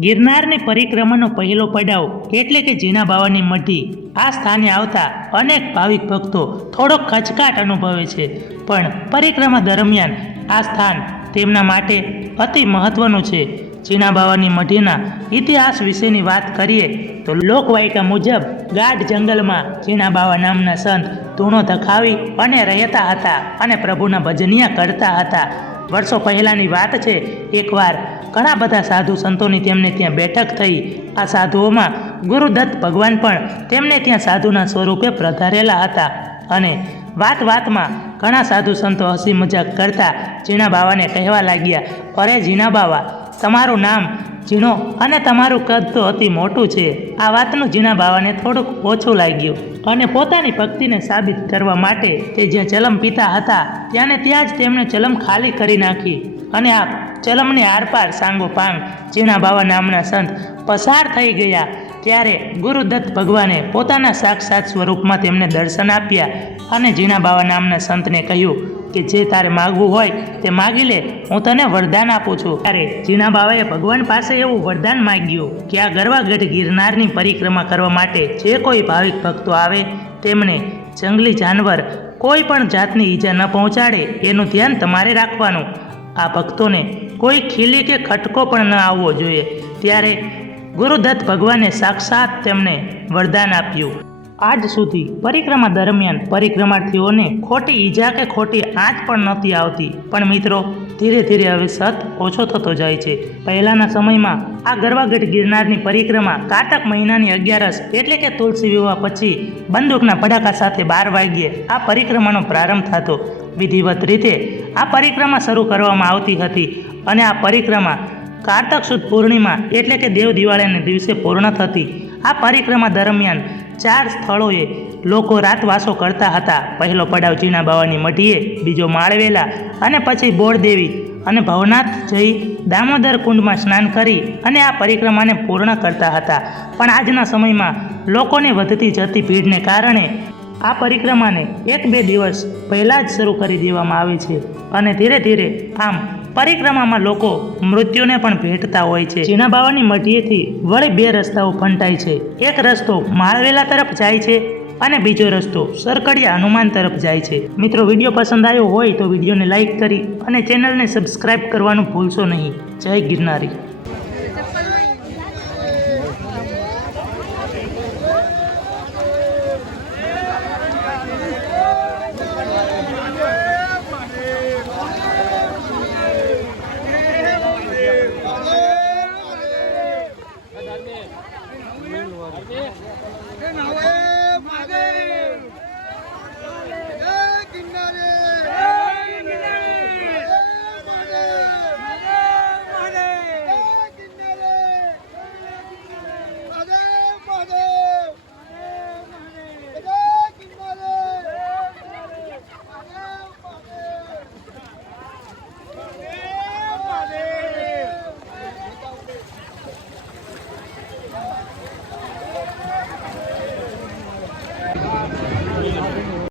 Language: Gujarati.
ગિરનારની પરિક્રમાનો પહેલો પડાવ એટલે કે જીના બાવાની મઢી. આ સ્થાને આવતા અનેક ભાવિક ભક્તો થોડોક ખચકાટ અનુભવે છે. પણ પરિક્રમા દરમિયાન આ સ્થાન તેમના માટે અતિ મહત્વનું છે. ચીના બાવાની મઢીના ઇતિહાસ વિશેની વાત કરીએ તો લોકવાયકા મુજબ ગાઢ જંગલમાં ચીના બાવા નામના સંત ધૂણો ધખાવી અને રહેતા હતા અને પ્રભુના ભજનિયા કરતા હતા. વર્ષો પહેલાંની વાત છે, એકવાર ઘણા બધા સાધુ સંતોની તેમને ત્યાં બેઠક થઈ. આ સાધુઓમાં ગુરુદત્ત ભગવાન પણ તેમને ત્યાં સાધુના સ્વરૂપે પ્રધારેલા હતા અને વાત વાતમાં ઘણા સાધુ સંતો હસી મજાક કરતા જીણા બાવાને કહેવા લાગ્યા, અરે જીણા બાવા, તમારું નામ ઝીણો અને તમારું કદ તો અતિ મોટું છે. આ વાતનું ઝીણા બાવાને થોડુંક ઓછું લાગ્યું. અને પોતાની ભક્તિને સાબિત કરવા માટે તે જ્યાં ચલમ પીતા હતા ત્યાંને ત્યાં જ તેમણે ચલમ ખાલી કરી નાખી. અને આ ચલમની આરપાર સાંગો પાંગ ઝીણા બાવા નામના સંત પસાર થઈ ગયા. ત્યારે ગુરુદત્ત ભગવાને પોતાના સાક્ષાત સ્વરૂપમાં તેમને દર્શન આપ્યા અને ઝીણા બાવા નામના સંતને કહ્યું કે જે તારે માગવું હોય તે માગી લે, હું તને વરદાન આપું છું. ત્યારે જીણા બાવાએ ભગવાન પાસે એવું વરદાન માગ્યું કે આ ગરવાગઢ ગિરનારની પરિક્રમા કરવા માટે જે કોઈ ભાવિક ભક્તો આવે, તેમને જંગલી જાનવર કોઈ પણ જાતની ઈજા ન પહોંચાડે, એનું ધ્યાન તમારે રાખવાનું. આ ભક્તોને કોઈ ખીલી કે ખટકો પણ ન આવવો જોઈએ. ત્યારે ગુરુદત્ત ભગવાને સાક્ષાત તેમને વરદાન આપ્યું. આજ સુધી પરિક્રમા દરમિયાન પરિક્રમાર્થીઓને ખોટી ઈજા કે ખોટી આંચ પણ નહોતી આવતી. પણ મિત્રો, ધીરે ધીરે હવે સત ઓછો થતો જાય છે. પહેલાંના સમયમાં આ ગરવાગઢ ગિરનારની પરિક્રમા કારતક મહિનાની અગિયારસ એટલે કે તુલસી વિવાહ પછી બંદૂકના પડાકા સાથે બાર વાગ્યે આ પરિક્રમાનો પ્રારંભ થતો. વિધિવત રીતે આ પરિક્રમા શરૂ કરવામાં આવતી હતી અને આ પરિક્રમા કારતક સુદ પૂર્ણિમા એટલે કે દેવ દિવાળીને દિવસે પૂર્ણ થતી. આ પરિક્રમા દરમિયાન ચાર સ્થળોએ લોકો રાતવાસો કરતા હતા. પહેલો પડાવ જીણા બાવાની મઢીએ, બીજો માળવેલા અને પછી બોળદેવી અને ભવનાથ જઈ દામોદર કુંડમાં સ્નાન કરી અને આ પરિક્રમાને પૂર્ણ કરતા હતા. પણ આજના સમયમાં લોકોની વધતી જતી ભીડને કારણે આ પરિક્રમાને એક બે દિવસ પહેલાં જ શરૂ કરી દેવામાં આવે છે અને ધીરે ધીરે આમ પરિક્રમામાં લોકો મૃત્યુને પણ ભેટતા હોય છે. જીના બાવાની મઢીએથી વળી બે રસ્તાઓ ફંટાય છે. એક રસ્તો માળવેલા તરફ જાય છે અને બીજો રસ્તો સરકડિયા હનુમાન તરફ જાય છે. મિત્રો, વીડિયો પસંદ આવ્યો હોય તો વિડીયોને લાઇક કરી અને ચેનલને સબસ્ક્રાઇબ કરવાનું ભૂલશો નહીં. જય ગિરનારી. Hey, no way.